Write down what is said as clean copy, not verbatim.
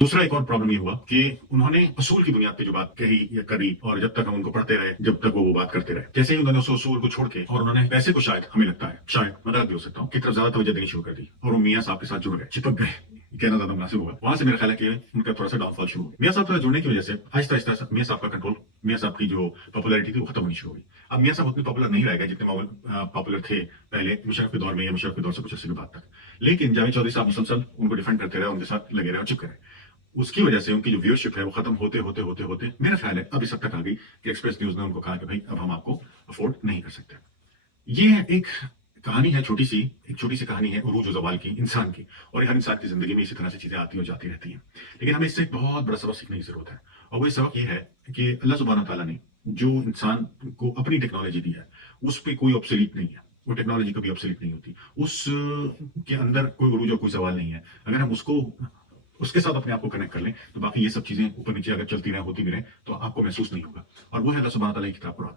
दूसरा एक और प्रॉब्लम ये हुआ कि उन्होंने असूल की बुनियाद पे जो बात कही या करी, और जब तक हम उनको पढ़ते रहे, जब तक वो बात करते रहे, जैसे ही उन्होंने उस असूल को छोड़ के और उन्होंने पैसे को, शायद हमें लगता है, शायद मैं गलत भी हो सकता हूँ, की तरफ ज्यादा तवज्जो देनी शुरू कर दी और वो मियाँ साहब के साथ जुड़ गए, चिपक गए, कहना ज्यादा मुनासिब होगा। वहां से मेरा ख्याल है कि उनका थोड़ा सा डाउनफॉल शुरू हो गया। मियाँ साहब के साथ जुड़ने की वजह से आहिस्ता आहिस्ता मियाँ साहब का कंट्रोल, मियाँ साहब की जो पॉपुलैरिटी थी वो खत्म होनी शुरू हो गई। अब मियाँ साहब उतने पॉपुलर नहीं रह गए जितने पॉपुलर थे पहले मुशर्रफ के दौर में या मुशर्रफ के दौर से कुछ अर्से के बाद तक। लेकिन जावेद चौधरी साहब मुसलसल उनको डिफेंड करते रहे, उनके साथ लगे रहे और चिपके रहे। उसकी वजह से उनकी जो व्यूअरशिप है वो खत्म होते होते होते होते मेरा ख्याल है अब इस हद तक आ गई कि एक्सप्रेस न्यूज ने उनको कहा कि भाई अब हम आपको अफोर्ड नहीं कर सकते। ये एक कहानी है, एक छोटी सी कहानी है उरूज और ज़वाल की, इंसान की, और हर इंसान की जिंदगी में इसी तरह से चीजें आती और जाती रहती हैं। लेकिन हमें इससे एक बहुत बड़ा सबक सीखने की जरूरत है, और वो सबक ये है कि अल्लाह सुब्हानहू तआला ने जो इंसान को अपनी टेक्नोलॉजी दी है उस पर कोई ऑब्सोलीट नहीं है। वो टेक्नोलॉजी कभी ऑब्सोलीट नहीं होती, उस के अंदर कोई उरूज और कोई सवाल नहीं है। अगर हम उसके साथ अपने आप को कनेक्ट कर लें तो बाकी ये सब चीजें ऊपर नीचे अगर चलती रहे, होती भी रहे, तो आपको महसूस नहीं होगा। और वो है अल्लाह सुब्हानहू तआला की किताब कुरान।